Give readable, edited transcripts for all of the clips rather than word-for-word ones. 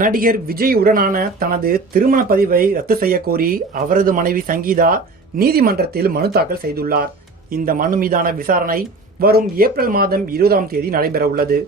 நடிகர் விஜய் உடனான தனது திருமண பதிவை ரத்து செய்ய கோரி அவரது மனைவி சங்கீதா நீதிமன்றத்தில் மனு தாக்கல் செய்துள்ளார். இந்த மனு மீதான விசாரணை வரும் ஏப்ரல் மாதம் 20ஆம் தேதி நடைபெற உள்ளது.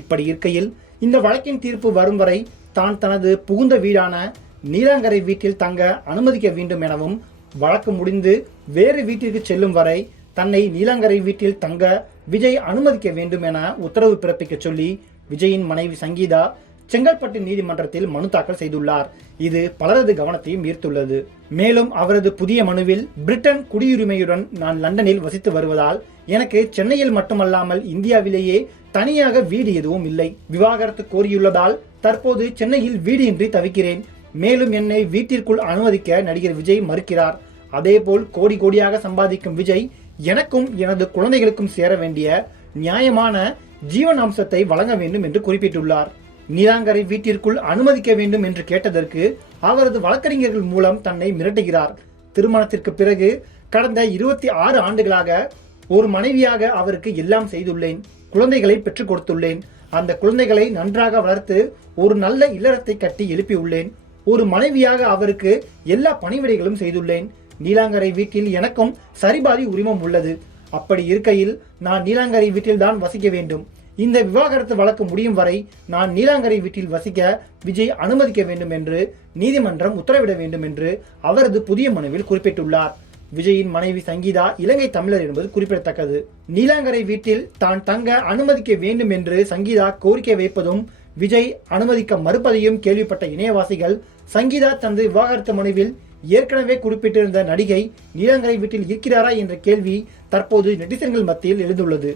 இப்படி இருக்கையில் இந்த வழக்கின் தீர்ப்பு வரும் வரை தான் தனது புகுந்த வீடான நீலாங்கரை வீட்டில் தங்க அனுமதிக்க வேண்டும் எனவும், வழக்கு முடிந்து வேறு வீட்டிற்கு செல்லும் வரை தன்னை நீலாங்கரை வீட்டில் தங்க விஜய் அனுமதிக்க வேண்டும் என உத்தரவு பிறப்பிக்க சொல்லி விஜயின் மனைவி சங்கீதா செங்கல்பட்டு நீதிமன்றத்தில் மனு தாக்கல் செய்துள்ளார். இது பலரது கவனத்தையும் ஈர்த்துள்ளது. மேலும் அவரது புதிய மனுவில், பிரிட்டன் குடியுரிமையுடன் நான் லண்டனில் வசித்து வருவதால் எனக்கு சென்னையில் மட்டுமல்லாமல் இந்தியாவிலேயே தனியாக வீடு எதுவும் இல்லை. விவாகரத்து கோரியுள்ளதால் தற்போது சென்னையில் வீடு இன்றி தவிக்கிறேன். மேலும் என்னை வீட்டிற்குள் அனுமதிக்க நடிகர் விஜய் மறுக்கிறார். அதேபோல் கோடி கோடியாக சம்பாதிக்கும் விஜய் எனக்கும் எனது குழந்தைகளுக்கும் சேர வேண்டிய நியாயமான ஜீவன் அம்சத்தை வழங்க வேண்டும் என்று குறிப்பிட்டுள்ளார். நீலாங்கரை வீட்டிற்குள் அனுமதிக்க வேண்டும் என்று கேட்டதற்கு அவரது வழக்கறிஞர்கள் மூலம் தன்னை மிரட்டுகிறார். திருமணத்திற்கு பிறகு கடந்த 26 ஆண்டுகளாக ஒரு மனைவியாக அவருக்கு எல்லாம் செய்துள்ளேன். குழந்தைகளை பெற்றுக் கொடுத்துள்ளேன். அந்த குழந்தைகளை நன்றாக வளர்த்து ஒரு நல்ல இல்லறத்தை கட்டி எழுப்பியுள்ளேன். ஒரு மனைவியாக அவருக்கு எல்லா பணிவிடைகளும் செய்துள்ளேன். நீலாங்கரை வீட்டில் எனக்கும் சரிபாதி உரிமம் உள்ளது. அப்படி இருக்கையில் நான் நீலாங்கரை வீட்டில் தான் வசிக்க வேண்டும். இந்த விவாகரத்து வழக்கு முடியும் வரை நான் நீலாங்கரை வீட்டில் வசிக்க விஜய் அனுமதிக்க வேண்டும் என்று நீதிமன்றம் உத்தரவிட வேண்டும் என்று அவரது புதிய மனுவில் குறிப்பிட்டுள்ளார். விஜயின் மனைவி சங்கீதா இலங்கை தமிழர் என்பது குறிப்பிடத்தக்கது. நீலாங்கரை வீட்டில் தான் தங்க அனுமதிக்க வேண்டும் என்று சங்கீதா கோரிக்கை வைப்பதும் விஜய் அனுமதிக்க மறுப்பதையும் கேள்விப்பட்ட இணையவாசிகள், சங்கீதா தனது விவாகரத்து மனுவில் ஏற்கனவே குறிப்பிட்டிருந்த நடிகை நீலாங்கரை வீட்டில் இருக்கிறாரா என்ற கேள்வி தற்போது நெட்டிசன்கள் மத்தியில் எழுந்துள்ளது.